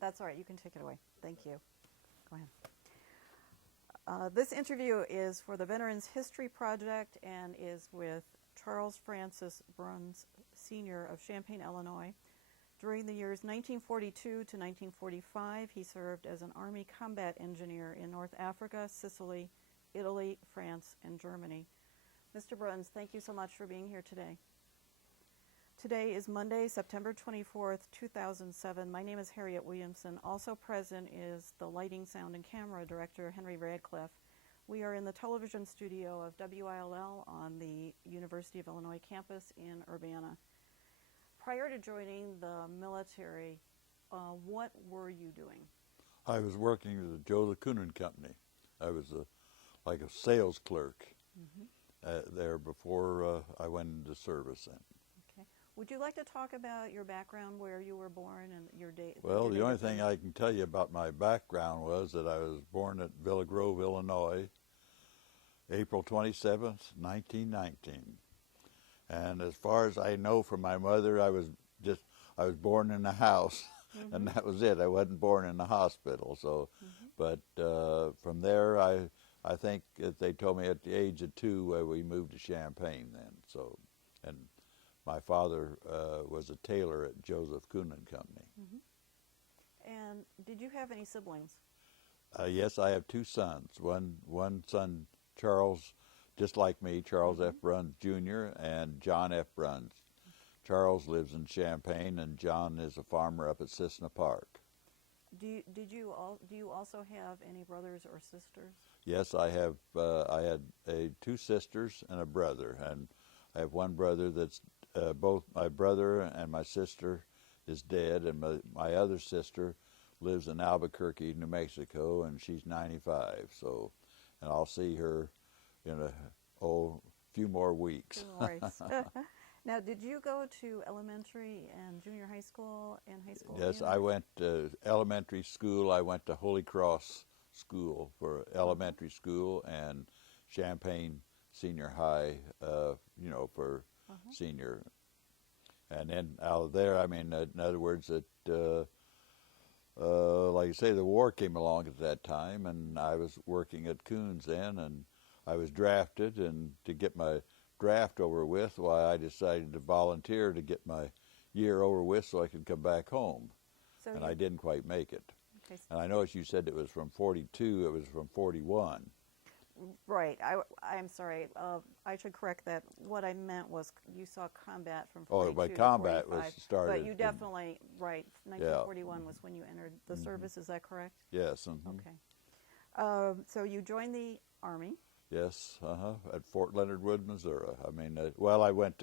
That's all right. You can take it away. Thank you. Go ahead. This interview is for the Veterans History Project and is with Charles Francis Bruns, Sr. of Champaign, Illinois. During the years 1942 to 1945, he served as an Army combat engineer in North Africa, Sicily, Italy, France, and Germany. Mr. Bruns, thank you so much for being here today. Today is Monday, September 24th, 2007. My name is Harriet Williamson. Also present is the Lighting, Sound, and Camera Director, Henry Radcliffe. We are in the television studio of WILL on the University of Illinois campus in Urbana. Prior to joining the military, what were you doing? I was working at the Joseph Coonan Company. I was like a sales clerk there before I went into service then. Okay. Would you like to talk about your background, where you were born and your date? Well, the only thing I can tell you about my background was that I was born at Villa Grove, Illinois, April 27th, 1919. And as far as I know from my mother, I was born in a house, and that was it. I wasn't born in a hospital. So, but from there, I think that they told me at the age of 2 we moved to Champaign then. So, and my father was a tailor at Joseph Coonan Company. And did you have any siblings? Yes, I have 2 sons. One son, Charles, just like me, Charles F. Bruns Jr. and John F. Bruns. Charles lives in Champaign, and John is a farmer up at Cissna Park. Do you also have any brothers or sisters? Yes, I have. I had 2 sisters and a brother, and I have one brother that's both my brother and my sister is dead, and my other sister lives in Albuquerque, New Mexico, and she's 95. So, and I'll see her in a few more weeks. Now, did you go to elementary and junior high school and high school? Yes, I went to elementary school. I went to Holy Cross School for elementary school, and Champaign Senior High, for senior. And then out of there, I mean, in other words, like you say, the war came along at that time, and I was working at Coons then, and I was drafted, and to get my draft over with, why I decided to volunteer to get my year over with so I could come back home. And I didn't quite make it. Okay. And I know as you said it was from 42, it was from 41. Right. I'm sorry. I should correct that. What I meant was you saw combat from 42 by to combat 45, was started. But you definitely, right, 1941 was when you entered the service, is that correct? Yes. Okay. So you joined the Army. Yes, at Fort Leonard Wood, Missouri. I mean, I went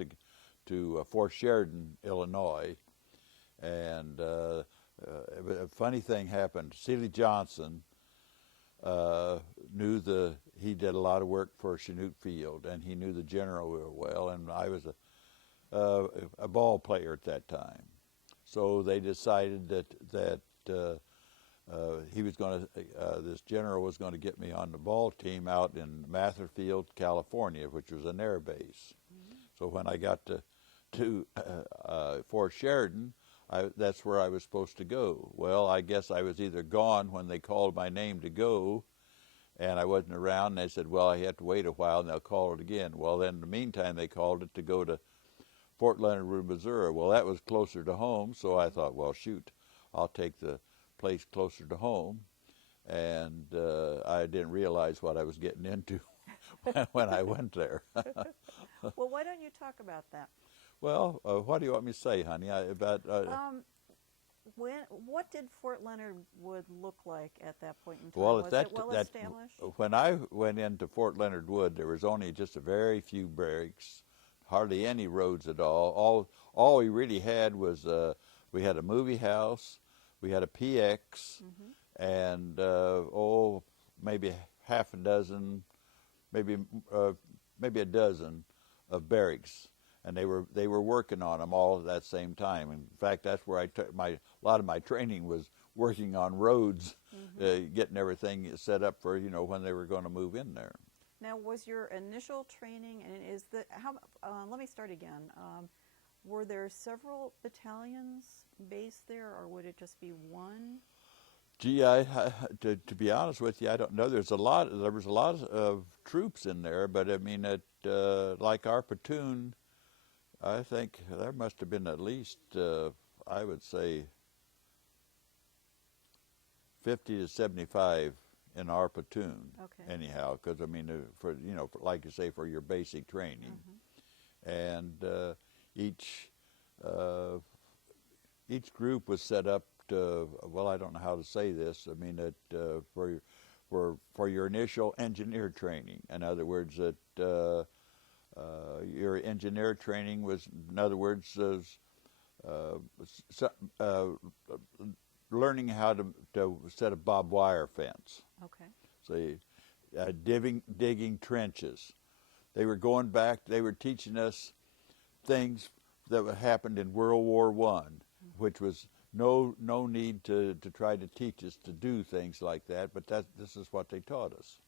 to Fort Sheridan, Illinois, and a funny thing happened. Seeley Johnson he did a lot of work for Chanute Field, and he knew the general real well, and I was a ball player at that time. So they decided that he was going to, this general was going to get me on the ball team out in Matherfield, California, which was an air base. So when I got to Fort Sheridan, that's where I was supposed to go. Well, I guess I was either gone when they called my name to go, and I wasn't around, and they said, well, I have to wait a while, and they'll call it again. Well, then in the meantime, they called it to go to Fort Leonard Wood, Missouri. Well, that was closer to home, so I thought, well, shoot, I'll take the place closer to home, and I didn't realize what I was getting into when I went there. Well, why don't you talk about that? Well, what do you want me to say, honey? What did Fort Leonard Wood look like at that point in time? Well, was it well established? When I went into Fort Leonard Wood, there was only just a very few barracks, hardly any roads at all. All we really had was we had a movie house, we had a PX, and maybe half a dozen, maybe a dozen of barracks, and they were working on them all at that same time. In fact, that's where I took a lot of my training was working on roads, getting everything set up for when they were going to move in there. Now, was your initial training, and let me start again. Were there several battalions based there, or would it just be one? Gee, to be honest with you, I don't know. There was a lot of troops in there, but I mean, like our platoon, I think there must have been at least, I would say, 50 to 75 in our platoon. Okay. Anyhow, because I mean, like you say, for your basic training, and each group was set up to, well, I don't know how to say this. I mean, for your initial engineer training. In other words, that your engineer training was, in other words, learning how to set a barbed wire fence. Okay. So digging trenches. They were going back. They were teaching us things that happened in World War I, which was no need to try to teach us to do things like that. But this is what they taught us.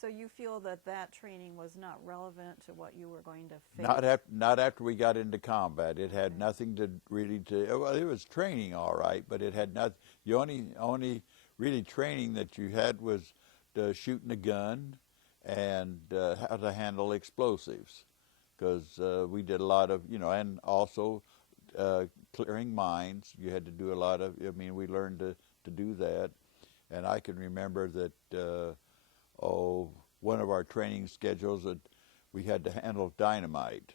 So you feel that training was not relevant to what you were going to face? Not after we got into combat. It had nothing to really to. Well, it was training, all right, but it had not. The only really training that you had was shooting a gun and how to handle explosives, because we did a lot of, and also clearing mines. You had to do a lot of. I mean, we learned to do that, and I can remember that. One of our training schedules that we had to handle dynamite.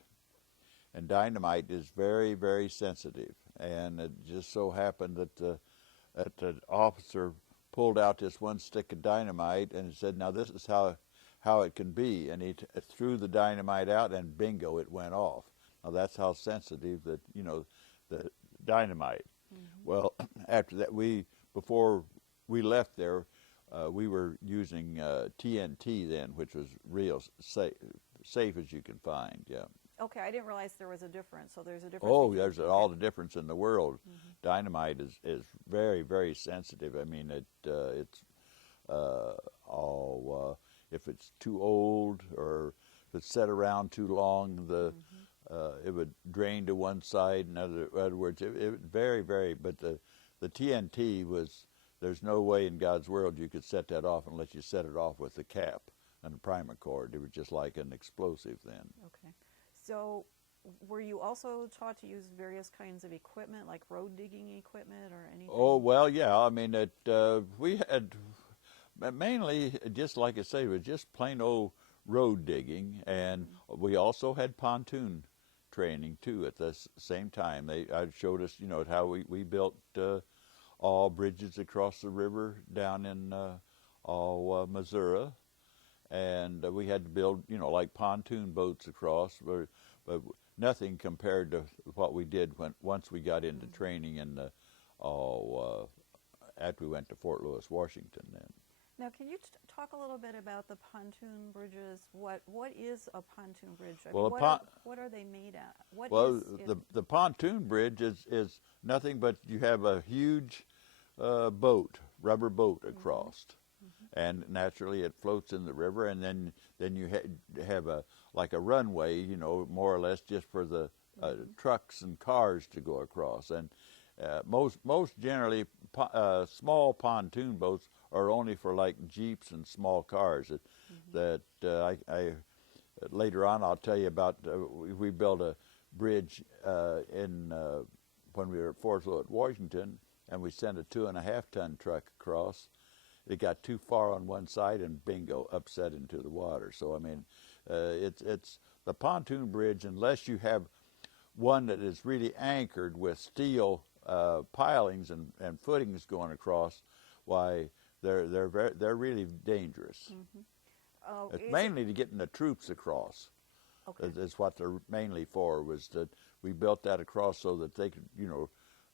And dynamite is very, very sensitive. And it just so happened that the officer pulled out this one stick of dynamite and said, now this is how it can be. And he threw the dynamite out and bingo, it went off. Now that's how sensitive that, the dynamite. Well, after that, before we left there, we were using TNT then, which was real safe as you can find, yeah. Okay, I didn't realize there was a difference. So there's a difference. Oh, there's all the difference in the world. Dynamite is very, very sensitive. I mean, it's if it's too old or if it's set around too long, it would drain to one side. In other words, it very, very. But the TNT was. There's no way in God's world you could set that off unless you set it off with the cap and the primer cord. It was just like an explosive then. Okay. So were you also taught to use various kinds of equipment, like road digging equipment or anything? Oh, well, yeah. I mean, we had mainly, just like I say, it was just plain old road digging. And we also had pontoon training, too, at the same time. They showed us, how we built all bridges across the river down in Missouri, and we had to build, like pontoon boats across, but nothing compared to what we did once we got into training in after we went to Fort Lewis, Washington. Then. Now, can you talk a little bit about the pontoon bridges? What is a pontoon bridge? I mean, what are they made at? The pontoon bridge is nothing but you have a huge rubber boat across, and naturally it floats in the river, and then you have a runway, more or less just for the trucks and cars to go across. And most generally small pontoon boats are only for like jeeps and small cars. That I later on I'll tell you about. We built a bridge when we were at Fort Lewis, Washington. And we sent a 2.5-ton truck across. It got too far on one side, and bingo, upset into the water. So I mean, it's the pontoon bridge. Unless you have one that is really anchored with steel pilings and footings going across, why they're really dangerous. It's mainly to getting the troops across. Okay. Is what they're mainly for. Was that we built that across so that they could,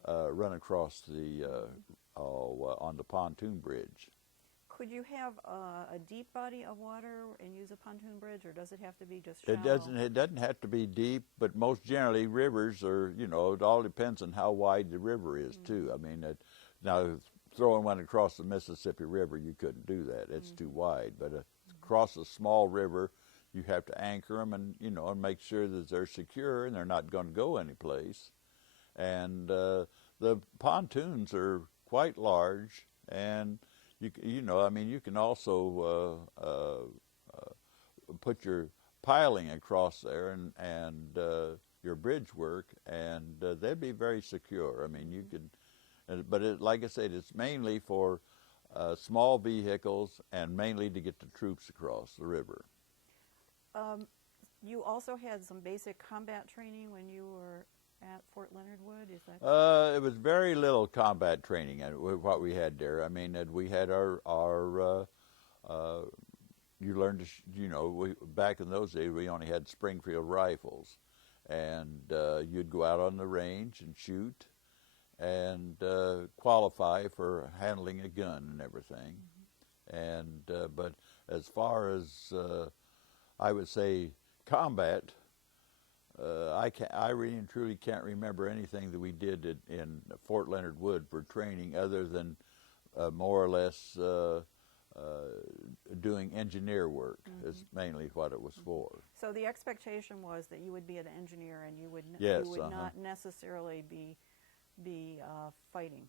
run across on the pontoon bridge. Could you have a deep body of water and use a pontoon bridge, or does it have to be just shallow? It doesn't have to be deep, but most generally rivers are, it all depends on how wide the river is too. I mean, now throwing one across the Mississippi River, you couldn't do that. It's too wide. But across a small river, you have to anchor them and, you know, and make sure that they're secure and they're not going to go anyplace. And the pontoons are quite large, and you know, I mean, you can also put your piling across there and your bridge work, and they'd be very secure. I mean, you could, but like I said, it's mainly for small vehicles and mainly to get the troops across the river. You also had some basic combat training when you were at Fort Leonard Wood, is that? It was very little combat training what we had there. I mean, we had our you learned to, you know, back in those days we only had Springfield rifles, and you'd go out on the range and shoot and qualify for handling a gun and everything. And but as far as I would say combat, I really and truly can't remember anything that we did in Fort Leonard Wood for training other than more or less doing engineer work is mainly what it was for. So the expectation was that you would be an engineer and you would, yes, you would not necessarily be fighting.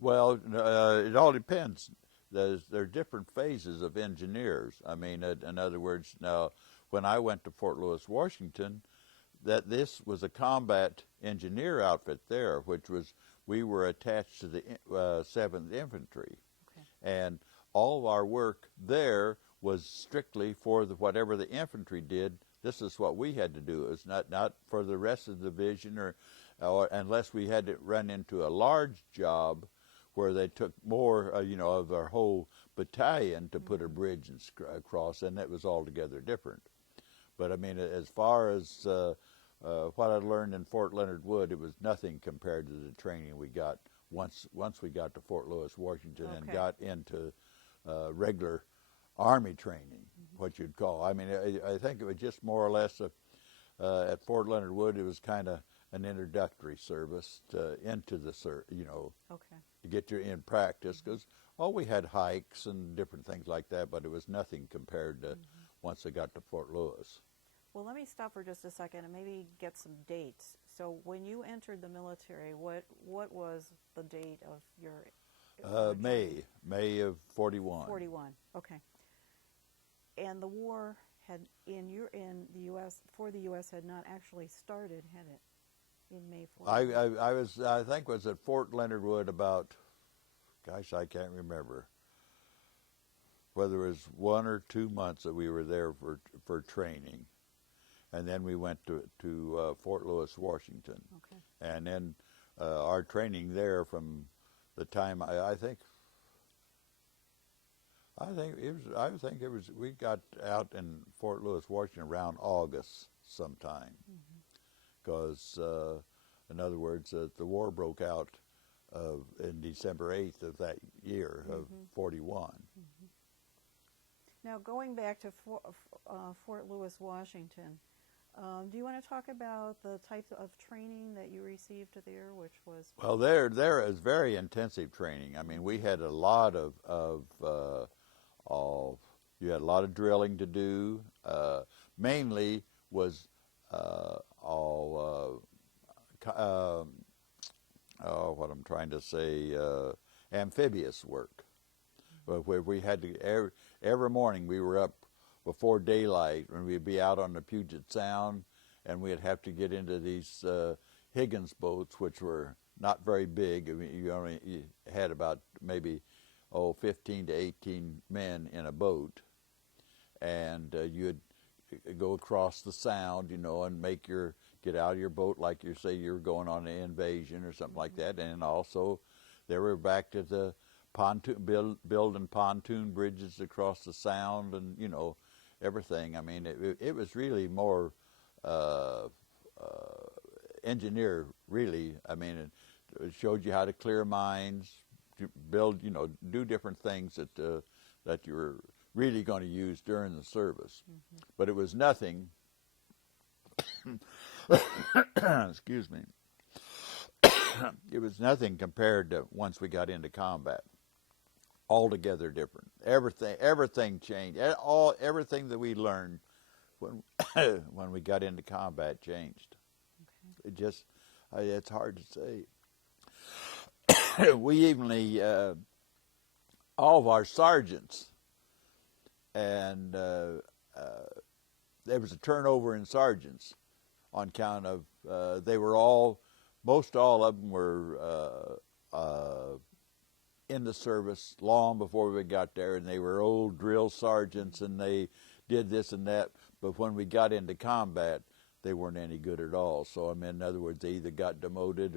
Well, it all depends. There are different phases of engineers. I mean, in other words, now when I went to Fort Lewis, Washington, that this was a combat engineer outfit there, which was, we were attached to the 7th Infantry. Okay. And all of our work there was strictly for whatever the infantry did. This is what we had to do. It was not for the rest of the division, or unless we had to run into a large job where they took more, you know, of our whole battalion to put a bridge across, and that was altogether different. But I mean, as far as what I learned in Fort Leonard Wood, it was nothing compared to the training we got once we got to Fort Lewis, Washington, okay. and got into regular Army training, what you'd call. I mean, I think it was just more or less at Fort Leonard Wood. It was kind of an introductory service into the you know, okay. to get you in practice, because we had hikes and different things like that, but it was nothing compared to once they got to Fort Lewis. Well, let me stop for just a second and maybe get some dates. So when you entered the military, what was the date of your May of 41. 41. Okay. And the war had in the U.S. for the U.S. had not actually started, had it? In May 41. I think was at Fort Leonard Wood about, gosh, I can't remember whether it was 1 or 2 months that we were there for training, and then we went to Fort Lewis, Washington. Okay. And then our training there from the time I think it was we got out in Fort Lewis, Washington around August sometime, because in other words, the war broke out in December 8th of that year of 41. Now, going back to Fort Lewis, Washington, do you want to talk about the type of training that you received there, which was? Well, there is very intensive training. I mean, we had a lot of you had a lot of drilling to do. Mainly was what I'm trying to say, amphibious work, where we had to every morning we were up before daylight, when we'd be out on the Puget Sound, and we'd have to get into these Higgins boats, which were not very big. I mean, you had about maybe 15 to 18 men in a boat, and you'd go across the sound, you know, and get out of your boat like you say you're going on an invasion or something like that. And also they were back to the pontoon, building pontoon bridges across the sound, and, you know, everything. I mean, it was really more engineer, really. I mean, it showed you how to clear mines, to build, you know, do different things that you were really going to use during the service. But it was nothing, excuse me, it was nothing compared to once we got into combat. Altogether different. Everything changed. Everything that we learned when when we got into combat changed. Okay. It just, it's hard to say. We evenly, all of our sergeants, and there was a turnover in sergeants on count of they were all, most all of them were in the service long before we got there, and they were old drill sergeants, and they did this and that. But when we got into combat, they weren't any good at all. So I mean, in other words, they either got demoted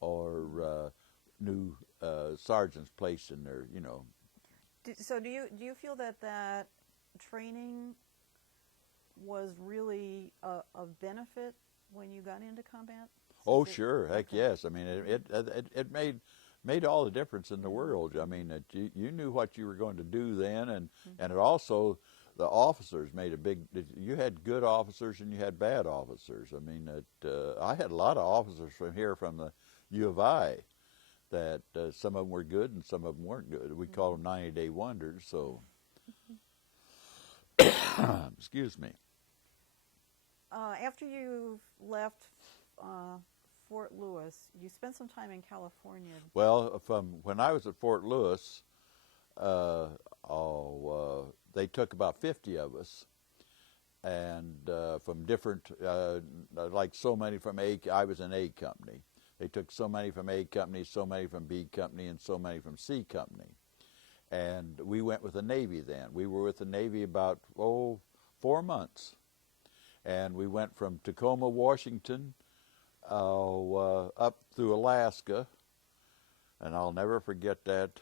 or new sergeants placed in their, you know. So do you feel that training was really of benefit when you got into combat? Oh, sure, heck yes. I mean, it made all the difference in the world. I mean, you knew what you were going to do then, and it also, the officers made a big. You had good officers and you had bad officers. I mean, I had a lot of officers from the U of I that some of them were good and some of them weren't good. We call them 90-day wonders. So, excuse me. After you left Fort Lewis, you spent some time in California. Well, from when I was at Fort Lewis, they took about 50 of us, and from different, like so many from I was in A Company. They took so many from A Company, so many from B Company, and so many from C Company. And we went with the Navy then. We were with the Navy about, 4 months. And we went from Tacoma, Washington, up through Alaska. And I'll never forget that.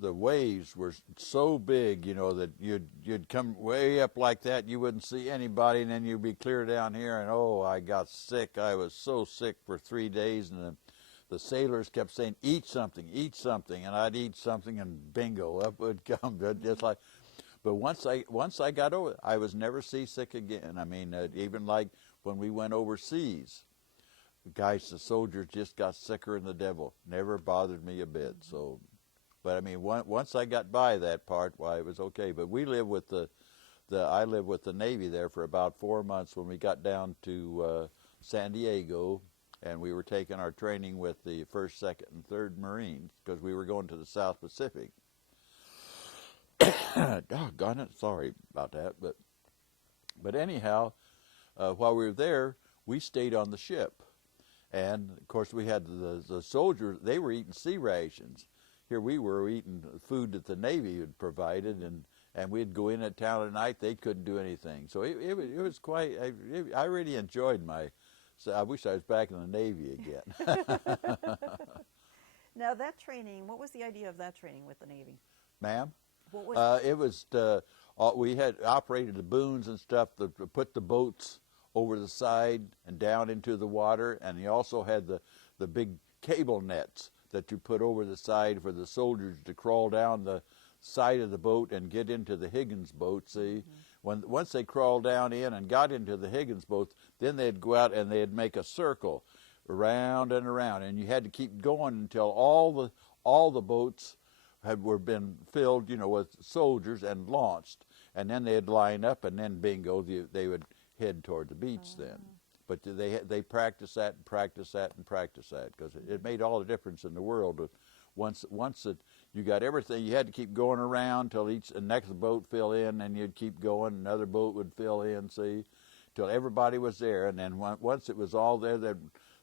The waves were so big, you know, that you'd come way up like that, you wouldn't see anybody, and then you'd be clear down here, and I got sick. I was so sick for 3 days, and the sailors kept saying, eat something, and I'd eat something, and bingo, up would come, just like. But once I got over it, I was never seasick again. I mean, even like when we went overseas, the soldiers just got sicker than the devil. Never bothered me a bit. So, but I mean, once I got by that part, why, it was okay. But we lived with I lived with the Navy there for about 4 months when we got down to San Diego, and we were taking our training with the 1st, 2nd, and 3rd Marines because we were going to the South Pacific. Doggone it, sorry about that. But anyhow, while we were there, we stayed on the ship. And, of course, we had the soldiers, they were eating sea rations. Here we were eating food that the Navy had provided, and we'd go in at town at night, they couldn't do anything. So it was quite, I really enjoyed so I wish I was back in the Navy again. Now that training, what was the idea of that training with the Navy? Ma'am? What was it was, we had operated the booms and stuff to put the boats over the side and down into the water, and you also had the big cable nets that you put over the side for the soldiers to crawl down the side of the boat and get into the Higgins boat, see? Once they crawled down in and got into the Higgins boat, then they'd go out and they'd make a circle around and around, and you had to keep going until all the boats were been filled, you know, with soldiers and launched, and then they'd line up, and then bingo, they would head toward the beach then. But they practiced that and practiced that and practiced that because it made all the difference in the world. Once you got everything, you had to keep going around till the next boat fill in, and you'd keep going, another boat would fill in, see, till everybody was there, and then once it was all there,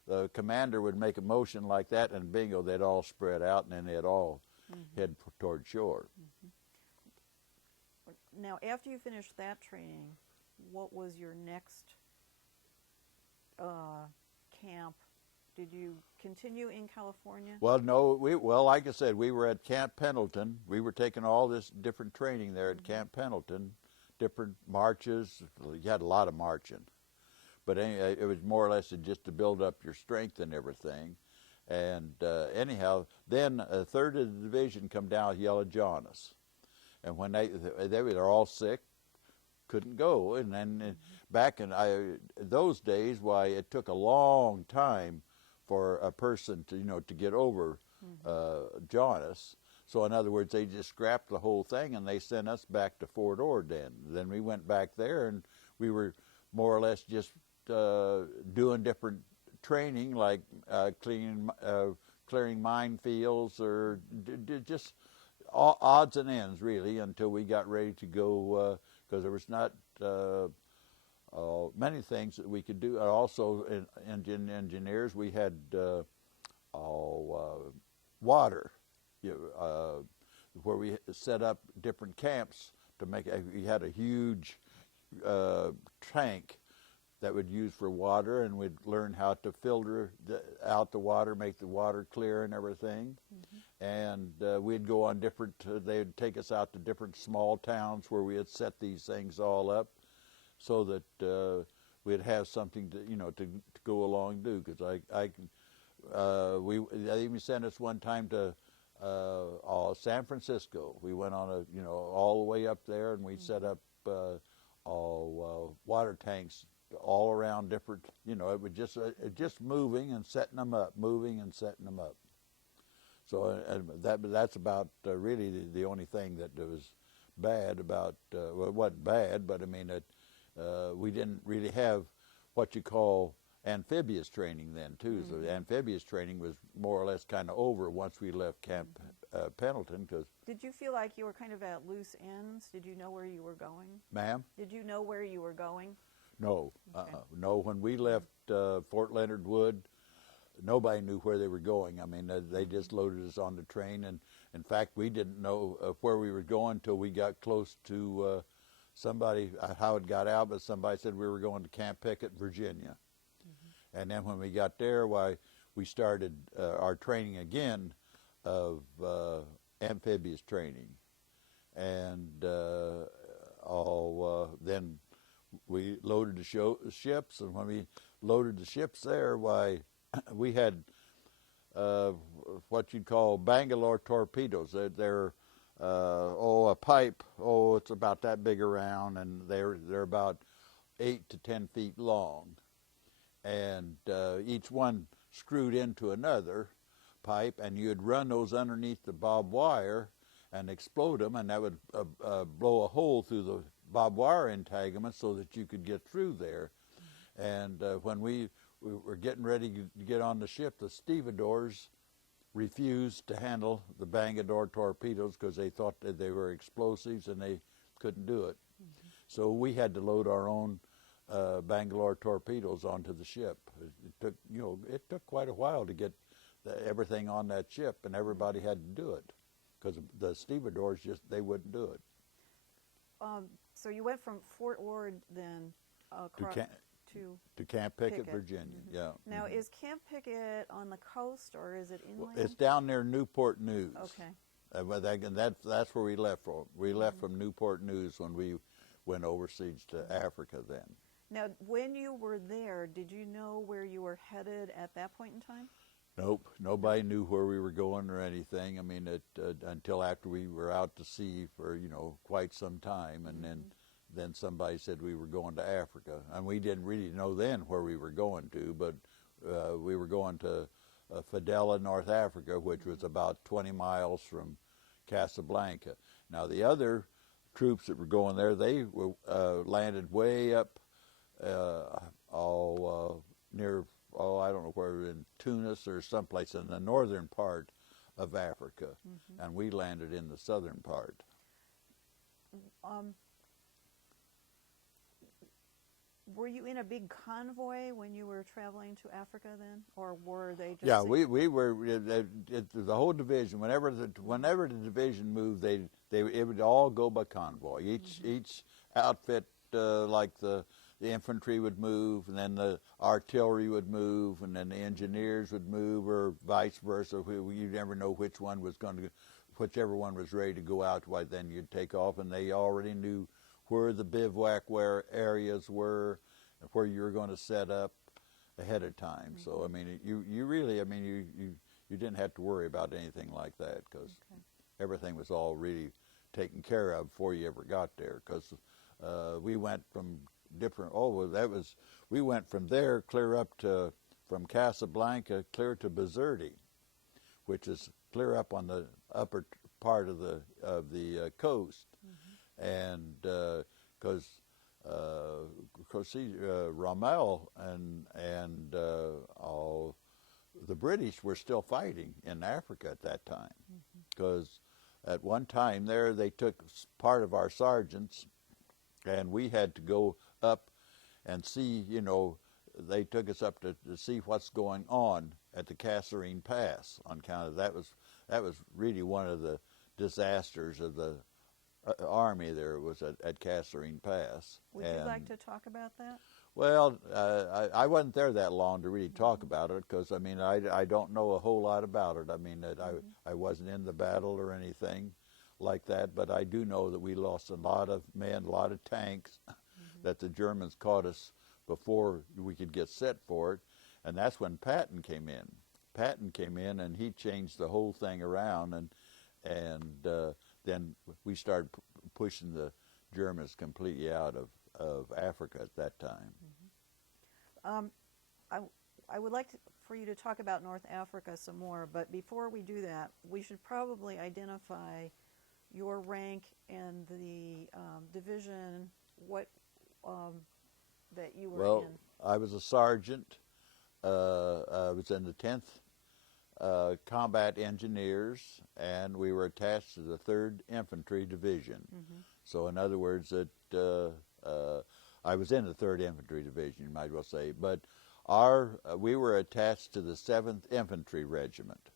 the commander would make a motion like that, and bingo, they'd all spread out, and then they'd all head toward shore. Now, after you finished that training, what was your next camp? Did you continue in California? Well, no. Like I said, we were at Camp Pendleton. We were taking all this different training there at Camp Pendleton, different marches. You had a lot of marching, but anyway, it was more or less just to build up your strength and everything. And anyhow, then a third of the division come down with yellow jaundice, and when they were all sick, couldn't go. And then back in those days, why, it took a long time for a person to get over jaundice. So in other words, they just scrapped the whole thing and they sent us back to Fort Ord then. Then we went back there and we were more or less just doing different training, like clearing minefields or just odds and ends, really, until we got ready to go, because there was not many things that we could do. Also, in engineers, we had water, where we set up different camps to make. We had a huge tank that would use for water, and we'd learn how to filter out the water, make the water clear and everything. And we'd go on different, they'd take us out to different small towns where we had set these things all up so that we'd have something to, to go along and do. Because they even sent us one time to San Francisco. We went on all the way up there, and we set up water tanks all around different, it was just moving and setting them up, moving and setting them up. So that's about really the only thing that was bad about, well, it wasn't bad, but I mean, we didn't really have what you call amphibious training then, too. So the amphibious training was more or less kind of over once we left Camp Pendleton. Cause did you feel like you were kind of at loose ends? Did you know where you were going? Ma'am? Did you know where you were going? No. Okay. No, when we left Fort Leonard Wood, nobody knew where they were going. I mean, they just loaded us on the train, and in fact, we didn't know where we were going until we got close to somebody, how it got out, but somebody said we were going to Camp Pickett, Virginia. And then when we got there, we started our training again of amphibious training. And then we loaded the ships, and when we loaded the ships there, we had what you'd call Bangalore torpedoes. They're a pipe, it's about that big around, and they're about 8 to 10 feet long. And each one screwed into another pipe, and you'd run those underneath the barbed wire and explode them, and that would blow a hole through the barbed wire entanglement so that you could get through there. And when we were getting ready to get on the ship, the stevedores refused to handle the Bangalore torpedoes because they thought that they were explosives and they couldn't do it. So we had to load our own Bangalore torpedoes onto the ship. It took quite a while to get everything on that ship, and everybody had to do it because the stevedores they wouldn't do it. So you went from Fort Ord then to Camp Pickett, Virginia. Yeah. Now, is Camp Pickett on the coast or is it inland? It's down near Newport News. Okay. That's where we left from. We left from Newport News when we went overseas to Africa then. Now, when you were there, did you know where you were headed at that point in time? Nope. Nobody knew where we were going or anything. I mean, until after we were out to sea for, quite some time, and then somebody said we were going to Africa. And we didn't really know then where we were going to, but we were going to Fadela, North Africa, which was about 20 miles from Casablanca. Now, the other troops that were going there, they were landed way up near, I don't know where, in Tunis or someplace in the northern part of Africa, and we landed in the southern part. Were you in a big convoy when you were traveling to Africa then, or were they just? Yeah, we were. The whole division. Whenever the division moved, it would all go by convoy. Each outfit, like the infantry would move, and then the artillery would move, and then the engineers would move, or vice versa. You never know which one was going to, whichever one was ready to go out. Then you'd take off, and they already knew where the bivouac areas were, where you were going to set up ahead of time. So I mean, you really, you didn't have to worry about anything like that because everything was all really taken care of before you ever got there. Because we went from different. We went from there clear up to from Casablanca clear to Bizerte, which is clear up on the upper part of the coast, and because Rommel and all the British were still fighting in Africa at that time, because at one time there they took part of our sergeants, and we had to go up and see, you know, they took us up to see what's going on at the Kasserine Pass on account of that was really one of the disasters of the Army there was at Kasserine Pass. Would you like to talk about that? Well, I wasn't there that long to really talk about it, because, I mean, I don't know a whole lot about it. I mean, I wasn't in the battle or anything like that, but I do know that we lost a lot of men, a lot of tanks, that the Germans caught us before we could get set for it, and that's when Patton came in. Patton came in, and he changed the whole thing around, and then we started pushing the Germans completely out of Africa at that time. I would like for you to talk about North Africa some more, but before we do that, we should probably identify your rank and the division, what that you were in. I was a sergeant. I was in the 10th Combat Engineers, and we were attached to the 3rd Infantry Division. So in other words, I was in the 3rd Infantry Division, you might well say, but we were attached to the 7th Infantry Regiment.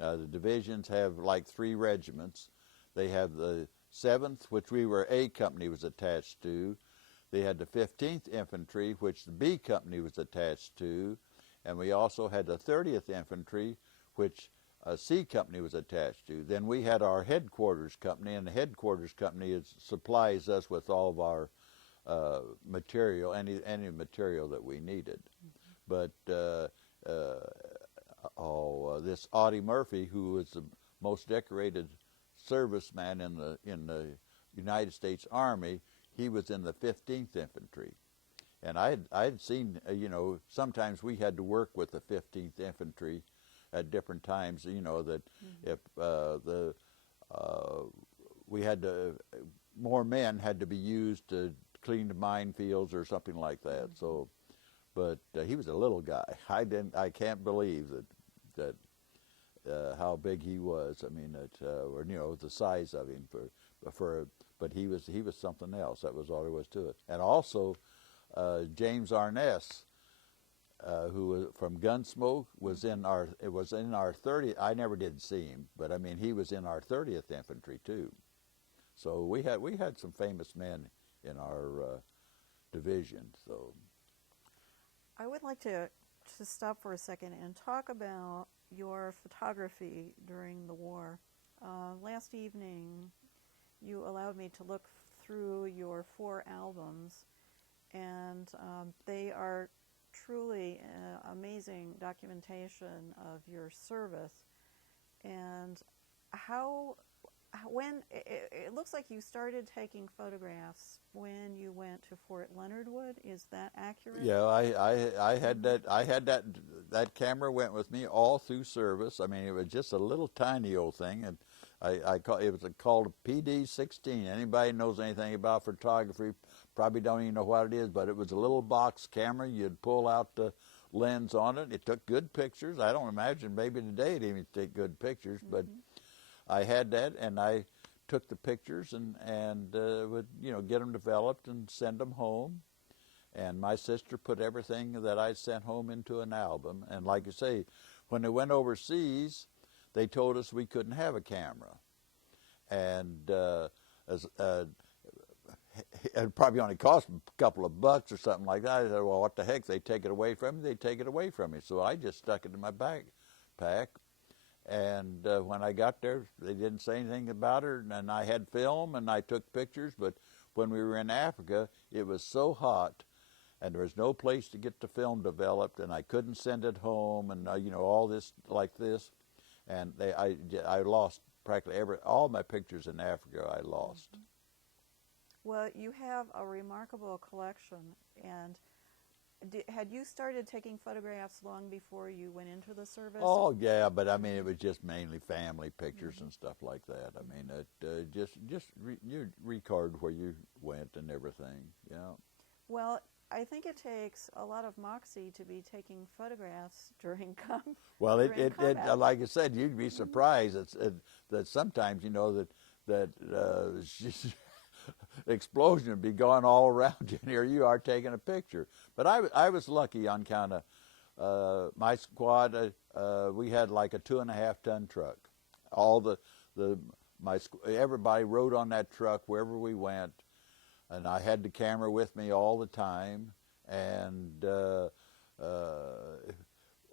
Now the divisions have like 3 regiments. They have the 7th, which we were A Company was attached to. They had the 15th Infantry, which the B Company was attached to, and we also had the 30th Infantry, which C Company was attached to. Then we had our headquarters company, and the headquarters company supplies us with all of our material, any material that we needed. But this Audie Murphy, who was the most decorated serviceman in the United States Army, he was in the 15th Infantry. And I had seen, you know, sometimes we had to work with the 15th Infantry at different times, you know, that if we had to, more men had to be used to clean the minefields or something like that. So, but he was a little guy. I can't believe that how big he was. I mean, or you know, the size of him but he was something else. That was all there was to it. And also, James Arness, who was from Gunsmoke, was in our 30th. I never did see him, but I mean, he was in our 30th Infantry too. So we had some famous men in our division. So I would like to stop for a second and talk about your photography during the war. Last evening, you allowed me to look through your 4 albums, and they are truly amazing documentation of your service. And when it looks like you started taking photographs when you went to Fort Leonard Wood. Is that accurate? yeah, I had that. I had that camera went with me all through service. I mean, it was just a little tiny old thing, and it was called a PD-16. Anybody knows anything about photography probably don't even know what it is, but it was a little box camera. You'd pull out the lens on it. It took good pictures. I don't imagine maybe today it even take good pictures, but I had that, and I took the pictures and would, you know, get them developed and send them home. And my sister put everything that I sent home into an album. And like you say, when they went overseas, they told us we couldn't have a camera. And it probably only cost a couple of bucks or something like that. I said, well, what the heck? They take it away from me? They take it away from me. So I just stuck it in my backpack. And when I got there, they didn't say anything about it. And I had film, and I took pictures. But when we were in Africa, it was so hot, and there was no place to get the film developed, and I couldn't send it home, and you know, all this like this. And I lost practically all my pictures in Africa. I lost. Well, you have a remarkable collection, and Had you started taking photographs long before you went into the service? Oh yeah, but I mean it was just mainly family pictures and stuff like that. I mean you record where you went and everything. Yeah. Well, I think it takes a lot of moxie to be taking photographs during Well, during combat. like I said, you'd be surprised that sometimes that explosion would be going all around you, and here you are taking a picture. But I was lucky on kind of my squad. We had like a 2.5 ton truck. All everybody rode on that truck wherever we went, and I had the camera with me all the time. And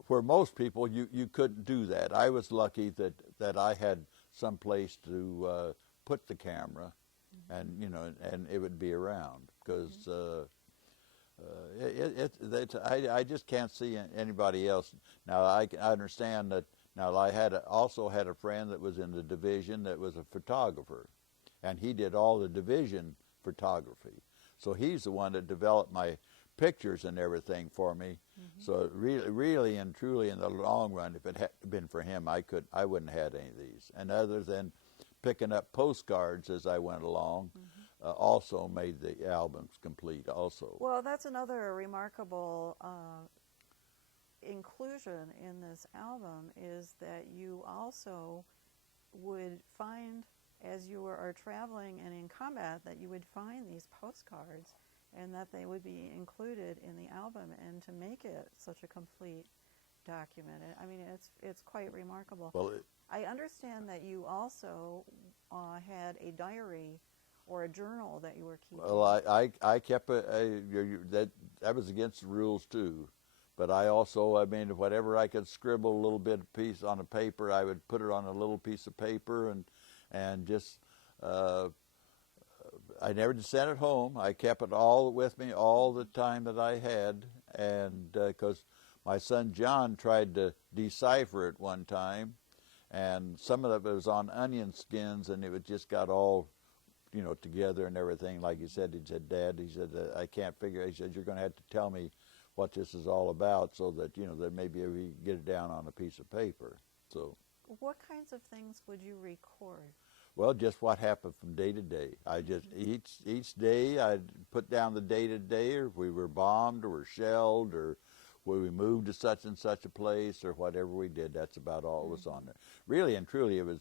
where most people you couldn't do that. I was lucky that I had some place to put the camera, and and it would be around because I just can't see anybody else. Now I understand that. Now I also had a friend that was in the division that was a photographer, and he did all the division photography. So he's the one that developed my pictures and everything for me. So really and truly in the long run, if it had been for him, I wouldn't have had any of these. And other than picking up postcards as I went along, also made the albums complete also. Well, that's another remarkable inclusion in this album, is that you also would find, as you are traveling and in combat, that you would find these postcards and that they would be included in the album, and to make it such a complete document. I mean, it's quite remarkable. Well, I understand that you also had a diary or a journal that you were keeping. Well, I kept that was against the rules too, but I mean, whatever I could scribble a little bit piece on a paper, I would put it on a little piece of paper and just. I never just sent it home. I kept it all with me all the time that I had, and because my son John tried to decipher it one time, and some of it was on onion skins, and it just got all, together and everything. Like he said, Dad, he said, I can't figure. He said, you're going to have to tell me what this is all about, so that that maybe we get it down on a piece of paper. So, what kinds of things would you record? Well, just what happened from day to day. I just each day I'd put down the day to day, or if we were bombed or were shelled, or where we moved to such and such a place, or whatever we did. That's about all that was on there. Really and truly, it was.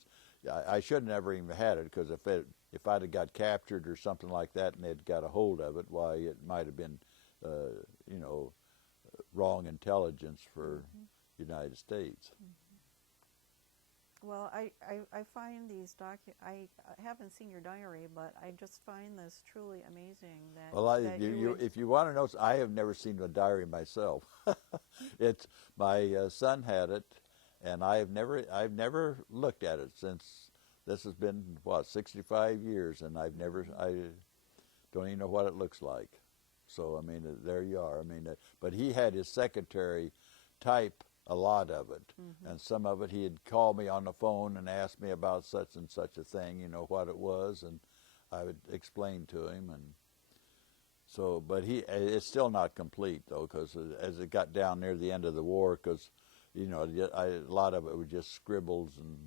I should have never even had it, because if I'd have got captured or something like that and they'd got a hold of it, why it might have been, wrong intelligence for the United States. Well, I find these I haven't seen your diary, but I just find this truly amazing that. Well, if you want to know, I have never seen a diary myself. It's my son had it, and I've never looked at it since. This has been 65 years, and I don't even know what it looks like. So I mean, there you are. I mean, but he had his secretary type a lot of it, and some of it he'd call me on the phone and ask me about such and such a thing, what it was, and I would explain to him. And so, but it's still not complete though, because as it got down near the end of the war, because a lot of it was just scribbles and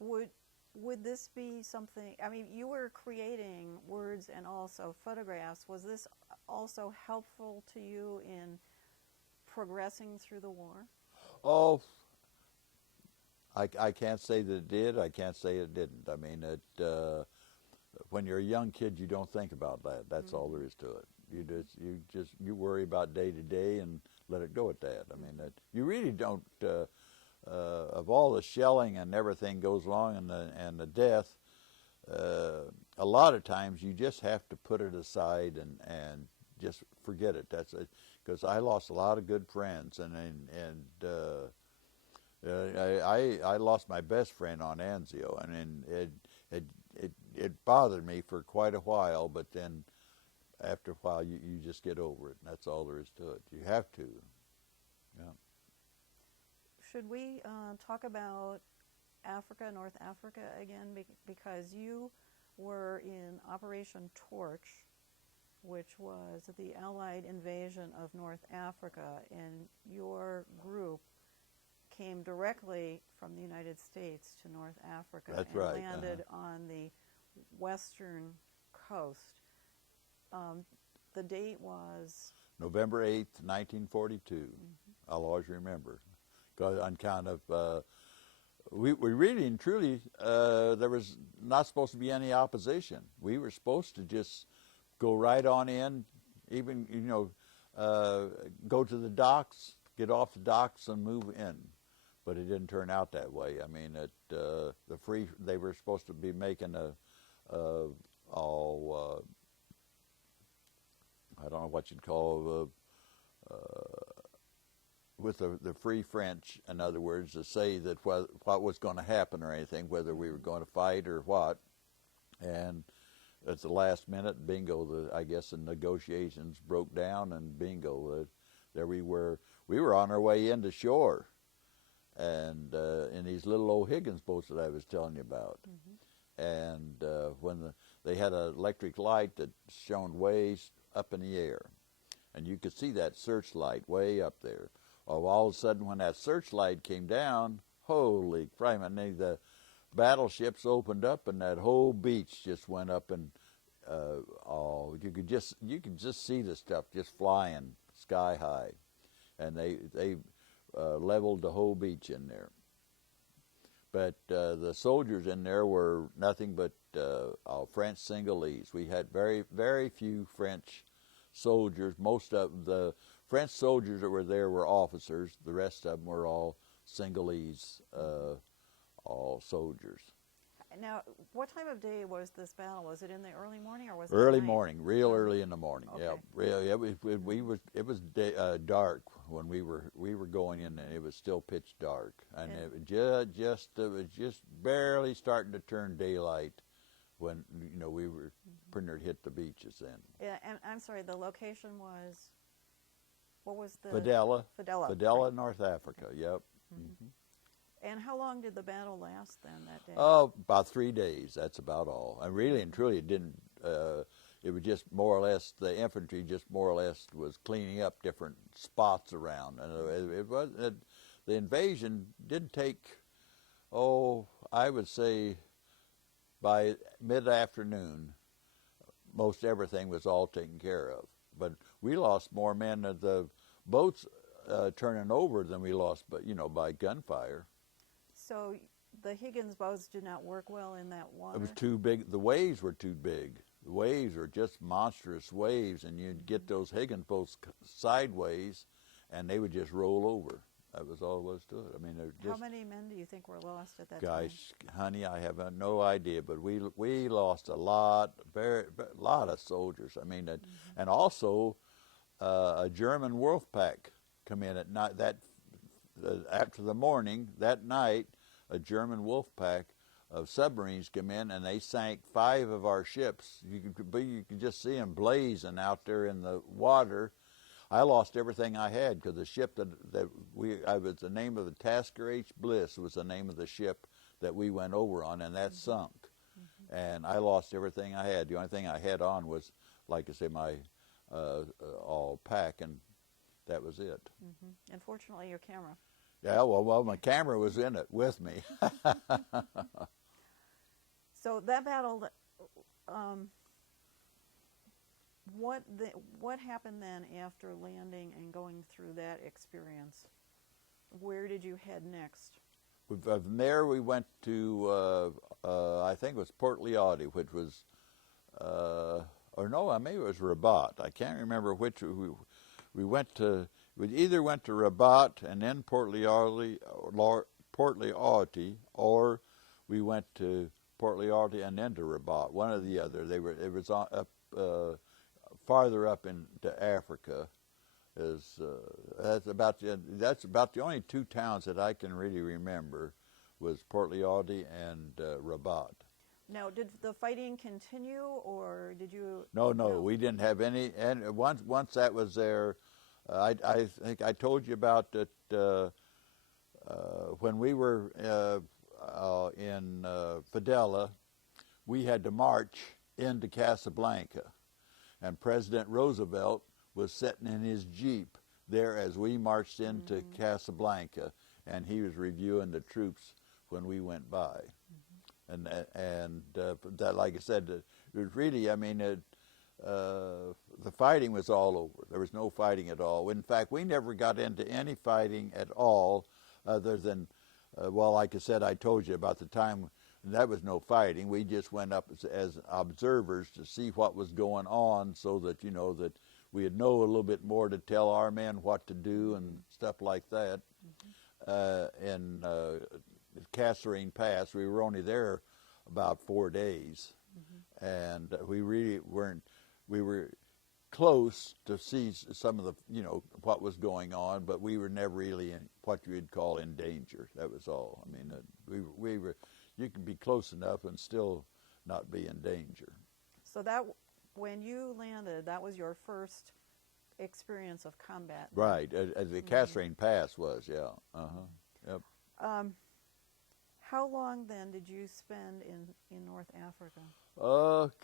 Would this be something? I mean, you were creating words and also photographs. Was this also helpful to you in progressing through the war? Oh, I can't say that it did. I can't say it didn't. I mean, when you're a young kid, you don't think about that. That's all there is to it. You worry about day to day and let it go at that. I mean, you really don't. Of all the shelling and everything goes along, and the death, a lot of times you just have to put it aside and just forget it. That's it. Because I lost a lot of good friends, and I lost my best friend on Anzio, and it bothered me for quite a while. But then, after a while, you just get over it, and that's all there is to it. You have to, yeah. Should we talk about Africa, North Africa again? Because you were in Operation Torch, which was the Allied invasion of North Africa, and your group came directly from the United States to North Africa That's and right, landed on the western coast. The date was November 8th, 1942. I'll always remember. 'Cause on account of, we really and truly, there was not supposed to be any opposition. We were supposed to just go right on in, even, go to the docks, get off the docks and move in. But it didn't turn out that way. I mean, they were supposed to be making I don't know what you'd call with the Free French, in other words, to say that what was going to happen or anything, whether we were going to fight or what. And at the last minute, bingo, I guess the negotiations broke down, and bingo, there we were. We were on our way into shore, and in these little old Higgins boats that I was telling you about. And when they had an electric light that shone way up in the air, and you could see that searchlight way up there. Well, all of a sudden, when that searchlight came down, holy crap! I mean, the battleships opened up, and that whole beach just went up, and you could just see the stuff just flying sky high, and they leveled the whole beach in there. But the soldiers in there were nothing but French Singhalese. We had very, very few French soldiers. Most of the French soldiers that were there were officers. The rest of them were all Singhalese, all soldiers. Now, what time of day was this battle? Was it in the early morning or was it early night? morning? Real early in the morning. Okay. Yeah, really. It was dark when we were going in, and it was still pitch dark, and it was just barely starting to turn daylight when we were pretty near hit the beaches then. Yeah, and I'm sorry, the location was, what was the? Fidela, Right. North Africa. Yep. And how long did the battle last then that day? Oh, about 3 days. That's about all. And really and truly, it didn't. It was just more or less the infantry just more or less was cleaning up different spots around, and the invasion did take. I would say by mid-afternoon, most everything was all taken care of. But we lost more men at the boats turning over than we lost, by gunfire. So the Higgins boats did not work well in that water? It was too big. The waves were too big. The waves were just monstrous waves, and you'd get those Higgins boats sideways, and they would just roll over. That was all there was to it. I mean, how many men do you think were lost at that time? Gosh, honey, I have no idea, but we lost a lot of soldiers. I mean, and also a German wolf pack come in at night. After the morning that night, a German wolf pack of submarines come in, and they sank 5 of our ships. You could just see them blazing out there in the water. I lost everything I had because the ship was the name of the Tasker H. Bliss was the name of the ship that we went over on, and that sunk. And I lost everything I had. The only thing I had on was, like I say, my all pack, and that was it. And fortunately, your camera. Yeah, well, my camera was in it with me. So that battle, what happened then after landing and going through that experience? Where did you head next? From there, we went to, I think it was Port Lyautey, which was, maybe it was Rabat. I can't remember which. We went to. We either went to Rabat and then Port Lyautey, or we went to Port Lyautey and then to Rabat. One or the other. It was up farther up into Africa. That's about the only 2 towns that I can really remember was Port Lyautey and Rabat. Now, did the fighting continue, or did you? No, we didn't have any. And once that was there. I think I told you about that when we were in Fidela, we had to march into Casablanca. and President Roosevelt was sitting in his Jeep there as we marched into Casablanca, and he was reviewing the troops when we went by. And that, like I said, it was really, I mean, the fighting was all over. There was no fighting at all. In fact, we never got into any fighting at all other than, well, like I said, I told you about the time that was no fighting. We just went up as observers to see what was going on so that, you know, that we'd know a little bit more to tell our men what to do and stuff like that. In Kasserine Pass, we were only there about 4 days. And we really weren't, we were close to see some of the, you know, what was going on, but we were never really in what you would call in danger. That was all. I mean, we were, you could be close enough and still not be in danger. So that, when you landed, that was your first experience of combat? Right, as the Kasserine Pass was, yeah. Yep. How long then did you spend in North Africa?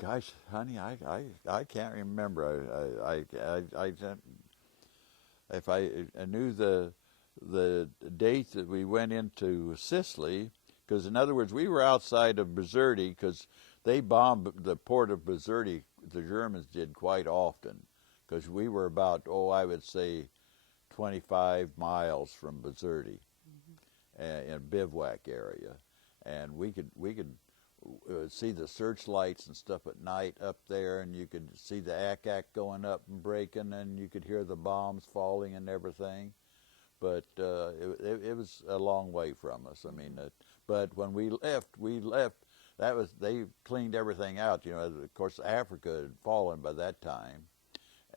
Gosh, honey, I can't remember. If I knew the date that we went into Sicily, because in other words, we were outside of Bizerti because they bombed the port of Bizerti. The Germans did quite often, because we were about, I would say, 25 miles from Bizerti, in a bivouac area, and we could see the searchlights and stuff at night up there, and you could see the ack-ack going up and breaking, and you could hear the bombs falling and everything. But it was a long way from us. I mean, but when we left. That was, they cleaned everything out. You know, of course, Africa had fallen by that time,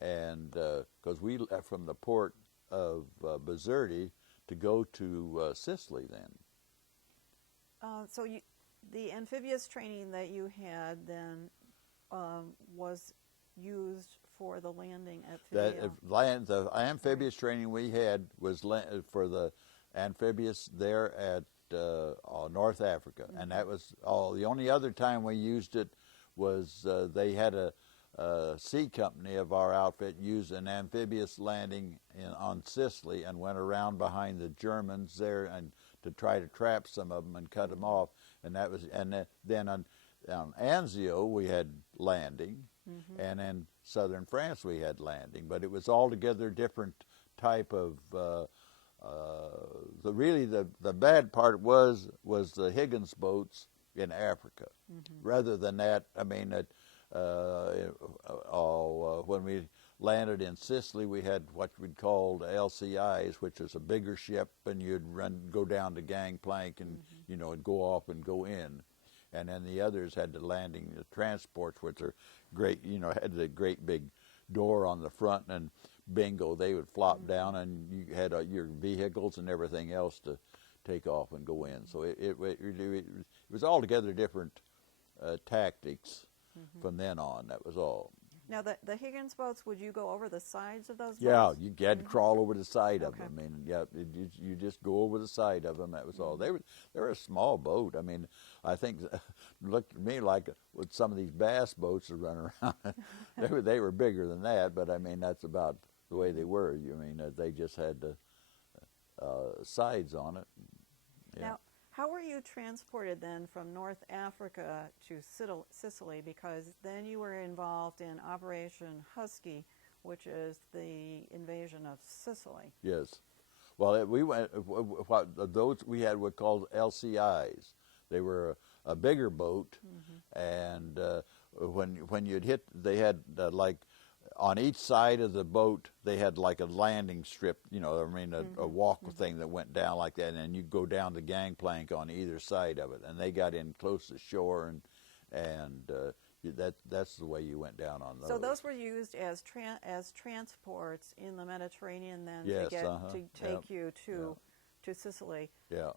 and because we left from the port of Bizerti to go to Sicily then. So the amphibious training that you had then was used for the landing at Fidia? The amphibious training we had was for the amphibious there at North Africa, and that was all. The only other time we used it was they had a sea company of our outfit used an amphibious landing on Sicily and went around behind the Germans there and to try to trap some of them and cut them off. And that was, and then on Anzio we had landing, and in southern France we had landing, but it was altogether different type of. The bad part was the Higgins boats in Africa. Rather than that, I mean, when we landed in Sicily, we had what we'd called LCIs, which is a bigger ship, and you'd go down the gangplank and you know, and go off and go in, and then the others had the landing the transports, which are great. You know, had the great big door on the front, and bingo, they would flop down, and you had your vehicles and everything else to take off and go in. So it was altogether different tactics from then on. That was all. Now, the Higgins boats, would you go over the sides of those boats? Yeah, you had to crawl over the side of them. I mean, yeah, you just go over the side of them. That was all. They were a small boat. I mean, I think it looked to me like with some of these bass boats that run around, they were bigger than that. But I mean, that's about the way they were. You mean they just had the sides on it. Yeah. Now, how were you transported then from North Africa to Sicily? Because then you were involved in Operation Husky, which is the invasion of Sicily. Yes. Well, we went. Those we had were called LCIs. They were a bigger boat, and when you'd hit, they had like. On each side of the boat, they had like a landing strip, you know, I mean, a walk thing that went down like that, and then you go down the gangplank on either side of it, and they got in close to shore, and that's the way you went down on those. So those were used as transports in the Mediterranean then yes, to take you to Sicily. Yeah.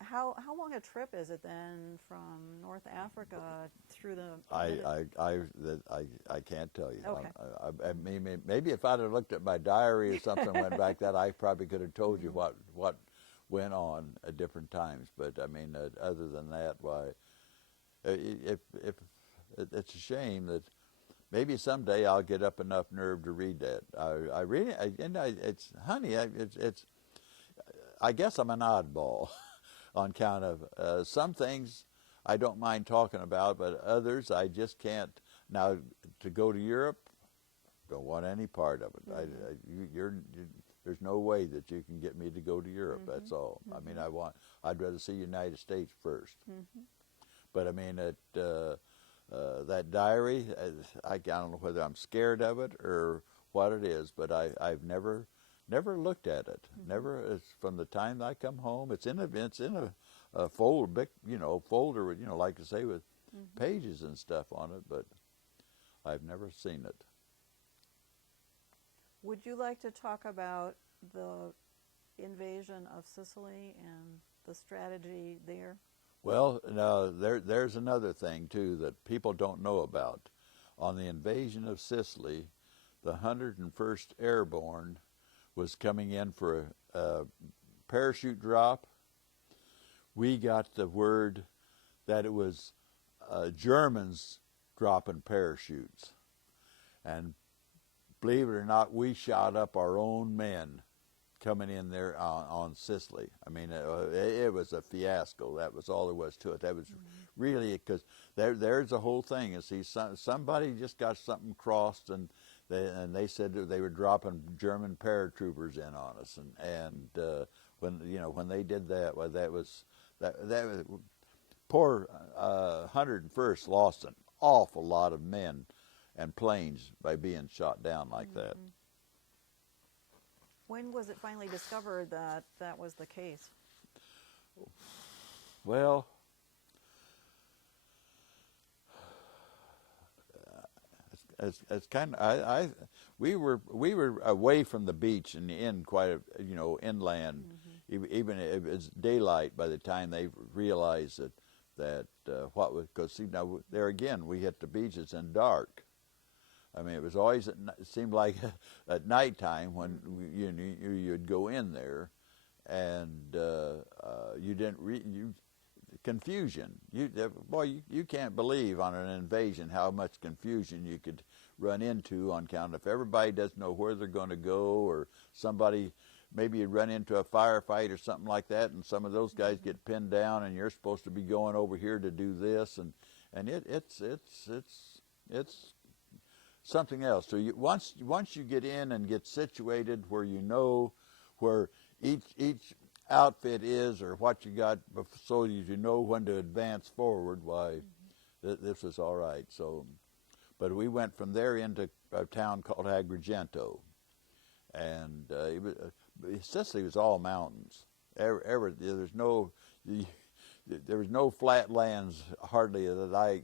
How long a trip is it then from North Africa through the? I can't tell you. Okay. I mean, maybe if I'd have looked at my diary or something went back that, I probably could have told you what went on at different times. But I mean, other than that, why? If it's a shame that maybe someday I'll get up enough nerve to read that. It's honey. It's. I guess I'm an oddball, on account of some things I don't mind talking about, but others I just can't. Now, to go to Europe, don't want any part of it. Mm-hmm. There's no way that you can get me to go to Europe. Mm-hmm. That's all. Mm-hmm. I mean, I'd rather see United States first. Mm-hmm. But I mean, that diary, I don't know whether I'm scared of it or what it is, but I've never looked at it. Mm-hmm. Never. It's from the time I come home. It's in a folder, big, folder with, like I say, with Mm-hmm. pages and stuff on it, but I've never seen it. Would you like to talk about the invasion of Sicily and the strategy there? Well, now there's another thing too that people don't know about. On the invasion of Sicily, the 101st Airborne was coming in for a parachute drop. We got the word that it was Germans dropping parachutes, and believe it or not, we shot up our own men coming in there on Sicily. I mean, it was a fiasco. That was all there was to it. That was really, because there's the whole thing. You see, somebody just got something crossed, and they said that they were dropping German paratroopers in on us, and when they did that, well, that was poor 101st lost an awful lot of men and planes by being shot down like Mm-hmm. that. When was it finally discovered that that was the case? Well, it's kind of we were away from the beach and in quite inland. Mm-hmm. Even it was daylight by the time they realized that what was, because see, now there again we hit the beaches in dark. I mean, it was always it seemed like at nighttime when you'd go in there, and you didn't confusion. You can't believe on an invasion how much confusion you could run into on account if everybody doesn't know where they're going to go, or somebody, maybe you run into a firefight or something like that, and some of those guys get pinned down, and you're supposed to be going over here to do this, and it's something else. So once you get in and get situated where you know where each outfit is or what you got, so you know when to advance forward, why this is all right. So, but we went from there into a town called Agrigento, and Sicily was all mountains. There was no flat lands hardly that I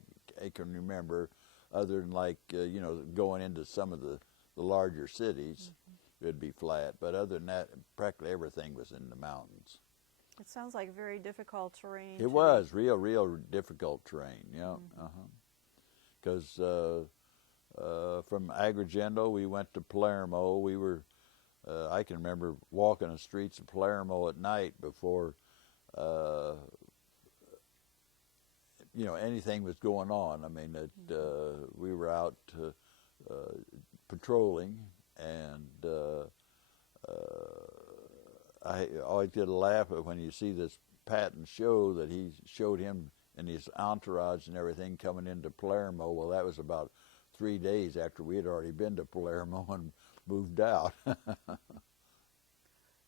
can remember, other than going into some of the larger cities. It'd be flat, but other than that, practically everything was in the mountains. It sounds like very difficult terrain. It was real difficult terrain, yeah. Because from Agrigento we went to Palermo. We were, I can remember walking the streets of Palermo at night before anything was going on. I mean, we were out patrolling, and I always get a laugh when you see this Patton show that he showed him and his entourage and everything coming into Palermo. Well, that was about 3 days after we had already been to Palermo and moved out.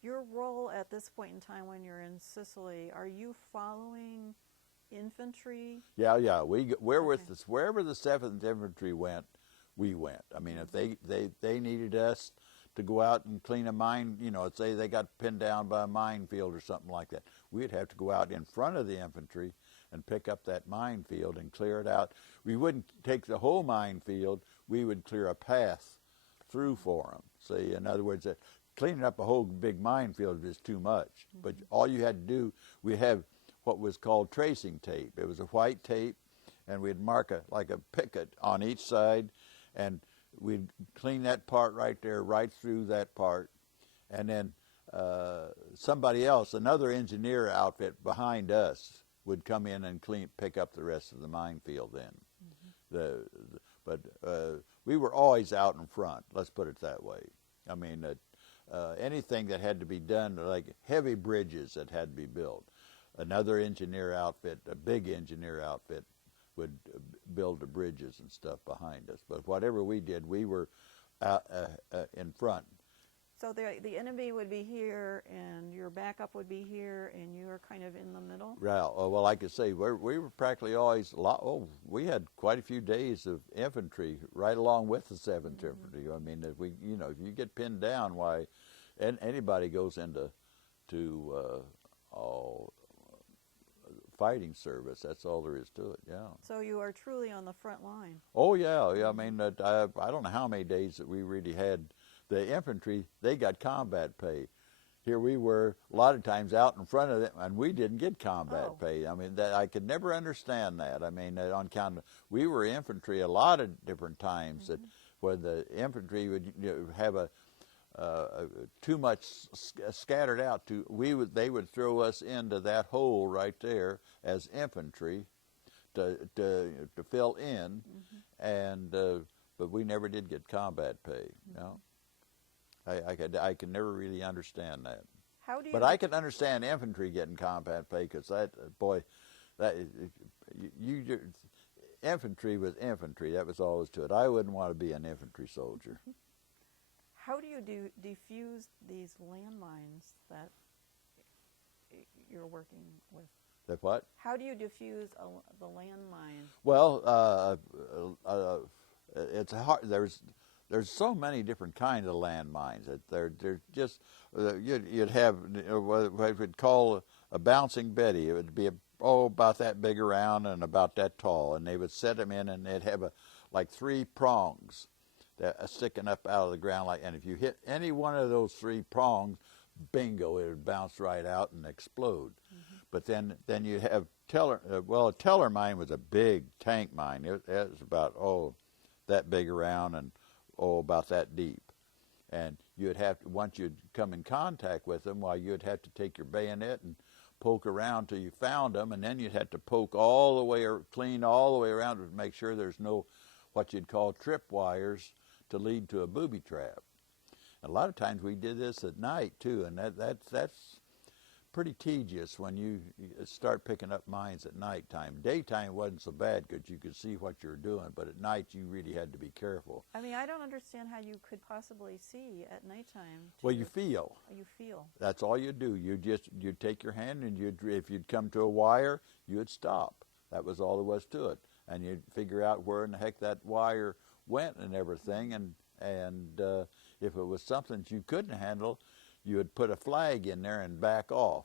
Your role at this point in time when you're in Sicily, are you following infantry? Yeah. Wherever the 7th Infantry went, we went. I mean, if they needed us to go out and clean a mine, say they got pinned down by a minefield or something like that, we'd have to go out in front of the infantry and pick up that minefield and clear it out. We wouldn't take the whole minefield. We would clear a path through for them. See, in other words, cleaning up a whole big minefield is too much. But all you had to do, we have what was called tracing tape. It was a white tape, and we'd mark a picket on each side, and we'd clean that part right there, right through that part, and then somebody else, another engineer outfit behind us, would come in and pick up the rest of the minefield then. But we were always out in front. Let's put it that way. I mean, anything that had to be done, like heavy bridges that had to be built, another engineer outfit, a big engineer outfit, would build the bridges and stuff behind us. But whatever we did, we were out, in front. So the enemy would be here, and your backup would be here, and you were kind of in the middle? Right. Well, like I say, we were practically always, we had quite a few days of infantry right along with the 7th Infantry. I mean, if you get pinned down, why, and anybody goes into fighting service. That's all there is to it, yeah. So you are truly on the front line. Oh, yeah. I mean, I don't know how many days that we really had. The infantry, they got combat pay. Here we were, a lot of times out in front of them, and we didn't get combat pay. I mean, I could never understand that. I mean, on account of, we were infantry a lot of different times, that when the infantry would have too much scattered out, they would throw us into that hole right there as infantry to fill in, and but we never did get combat pay. You know? I could never really understand that. How do you? But I could understand infantry getting combat pay, because infantry was infantry. That was always to it. I wouldn't want to be an infantry soldier. How do you defuse these landmines that you're working with? The what? How do you defuse the landmine? Well, it's hard. There's so many different kinds of landmines. They're just you'd have what we'd call a bouncing Betty. It would be about that big around and about that tall, and they would set them in, and they'd have like 3 prongs that are sticking up out of the ground, and if you hit any one of those 3 prongs, bingo, it would bounce right out and explode. But then you have teller. Well, a teller mine was a big tank mine. It was about that big around and about that deep, and you'd have to, once you'd come in contact with them, you'd have to take your bayonet and poke around till you found them, and then you'd have to poke all the way, or clean all the way around to make sure there's no what you'd call trip wires to lead to a booby trap. And a lot of times we did this at night too, and that's pretty tedious when you start picking up mines at nighttime. Daytime wasn't so bad because you could see what you're doing, but at night you really had to be careful. I mean, I don't understand how you could possibly see at nighttime. Well, you feel. You feel. That's all you do. You'd take your hand, and if you'd come to a wire, you'd stop. That was all there was to it. And you'd figure out where in the heck that wire went and everything, and if it was something you couldn't handle, you would put a flag in there and back off,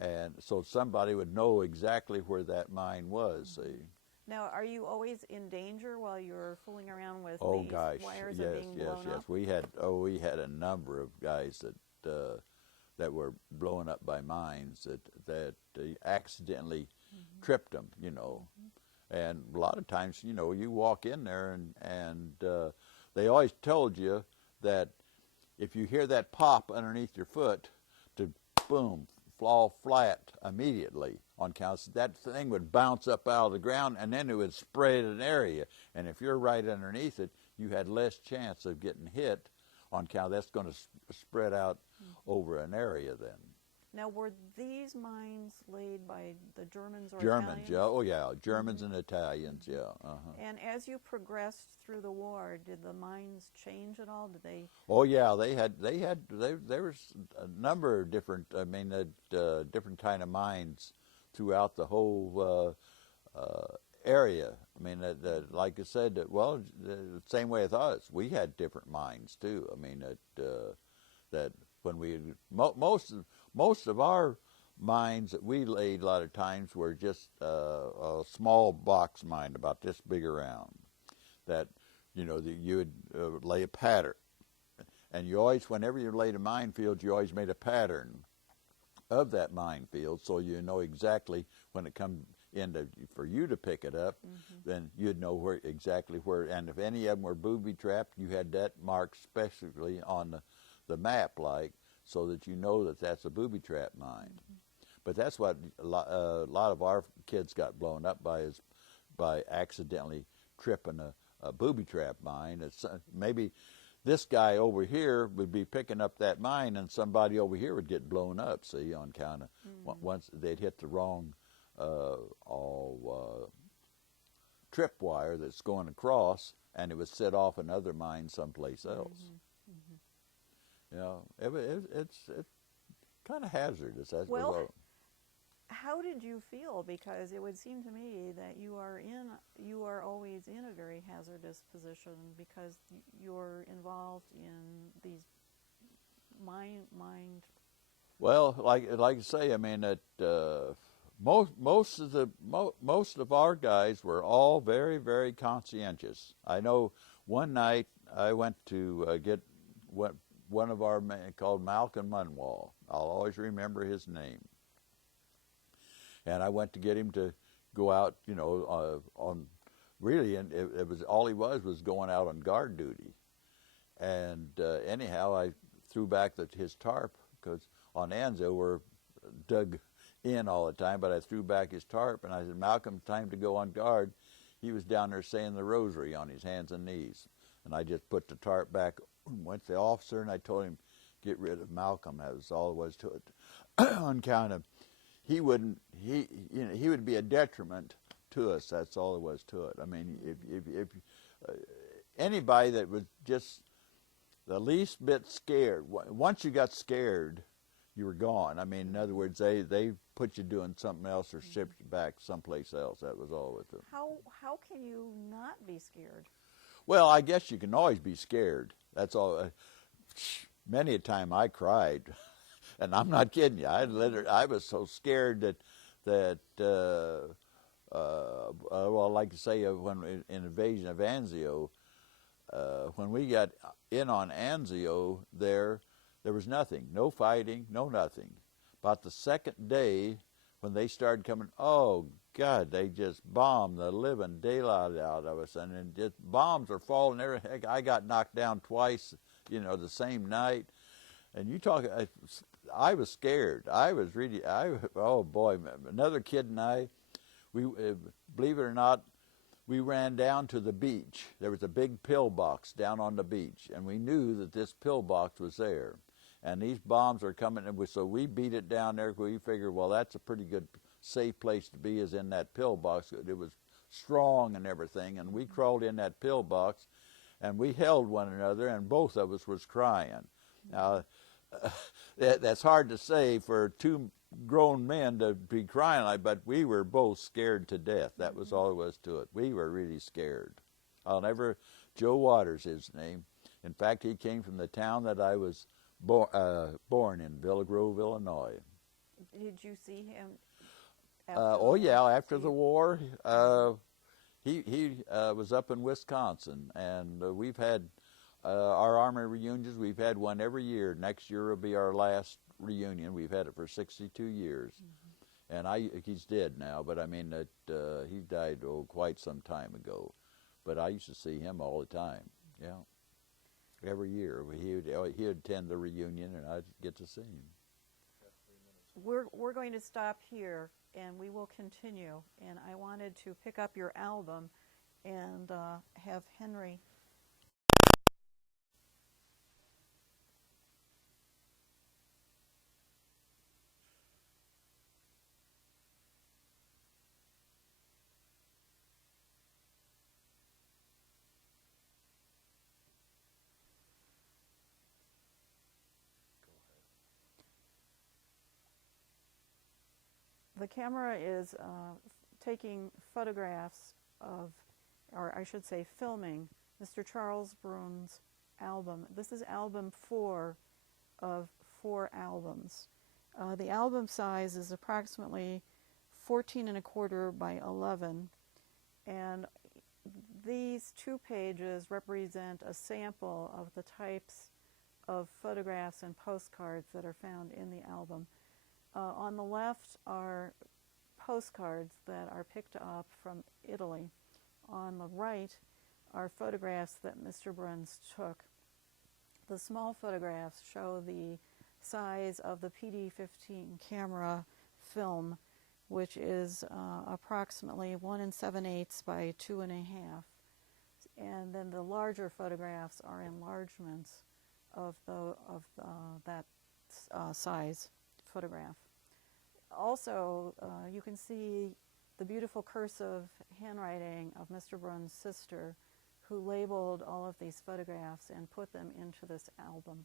and so somebody would know exactly where that mine was. See. Now, are you always in danger while you're fooling around with these wires yes, are being blown up? We had a number of guys that were blown up by mines that accidentally tripped them, and a lot of times, you walk in there and they always told you that if you hear that pop underneath your foot, to boom, fall flat immediately on count. That thing would bounce up out of the ground, and then it would spread an area. And if you're right underneath it, you had less chance of getting hit on count. That's going to spread out over an area then. Now, were these mines laid by the Germans or Germans, Italians? yeah. Oh, yeah. Germans and Italians, yeah. And as you progressed through the war, did the mines change at all? Did they? Oh, yeah. There was a number of different, different kind of mines throughout the whole area. I mean, like I said, the same way with us, we had different mines too. I mean, that when we most of our mines that we laid a lot of times were just a small box mine about this big around. That you would lay a pattern, and you always, whenever you laid a minefield, you always made a pattern of that minefield, so you know exactly when it comes for you to pick it up, then you'd know exactly where. And if any of them were booby trapped, you had that marked specifically on the map, so that you know that that's a booby trap mine. But that's what a lot of our kids got blown up by, is by accidentally tripping booby trap mine. It's, maybe this guy over here would be picking up that mine, and somebody over here would get blown up. See, on kind of once they'd hit the wrong tripwire that's going across, and it would set off another mine someplace else. You know, it's kind of hazardous. That's well, how did you feel? Because it would seem to me that you are always in a very hazardous position because you're involved in these mind. Well, like I say, I mean that most of our guys were all very, very conscientious. I know one night I went to get one of our men called Malcolm Munwall. I'll always remember his name. And I went to get him to go out, you know, on really, and it was all he was going out on guard duty. And anyhow, I threw back his tarp because on Anzo we're dug in all the time. But I threw back his tarp and I said, "Malcolm, time to go on guard." He was down there saying the rosary on his hands and knees, and I just put the tarp back. Went to the officer and I told him, "Get rid of Malcolm." That was all there was to it. On count of he would be a detriment to us. That's all there was to it. I mean, if anybody that was just the least bit scared, once you got scared, you were gone. I mean, in other words, they put you doing something else or shipped you back someplace else. That was all with it. How can you not be scared? Well, I guess you can always be scared. That's all. Many a time I cried. And I'm not kidding you. I was so scared that well, like to say, when in invasion of Anzio, when we got in on Anzio, there was nothing, no fighting, no nothing. About the second day, when they started coming, oh God, they just bombed the living daylight out of us, and then just bombs are falling there. Heck, I got knocked down twice, you know, the same night. And you talk. I was scared. I was really, oh boy, another kid and I, we believe it or not, we ran down to the beach. There was a big pillbox down on the beach, and we knew that this pillbox was there. And these bombs are coming, and so we beat it down there. We figured, well, that's a pretty good, safe place to be is in that pillbox. It was strong and everything, and we crawled in that pillbox, and we held one another, and both of us was crying. Now, that's hard to say for two grown men to be crying like, but we were both scared to death. That was all there was to it. We were really scared. Joe Waters, his name. In fact, he came from the town that I was born in, Villa Grove, Illinois. Did you see him? Oh yeah, after the war, he was up in Wisconsin, and we've had our Army reunions. We've had one every year. Next year will be our last reunion. We've had it for 62 years. And he's dead now, but I mean, he died quite some time ago. But I used to see him all the time, yeah. Every year. He would attend the reunion, and I'd get to see him. We're going to stop here, and we will continue. And I wanted to pick up your album and have Henry. The camera is taking photographs of, or I should say filming, Mr. Charles Bruns' album. This is album 4 of 4 albums. The album size is approximately 14¼ by 11, and these 2 pages represent a sample of the types of photographs and postcards that are found in the album. On the left are postcards that are picked up from Italy. On the right are photographs that Mr. Bruns took. The small photographs show the size of the PD-15 camera film, which is approximately 1 7/8 by 2½ And then the larger photographs are enlargements of that size photograph. Also, you can see the beautiful cursive handwriting of Mr. Bruns' sister, who labeled all of these photographs and put them into this album.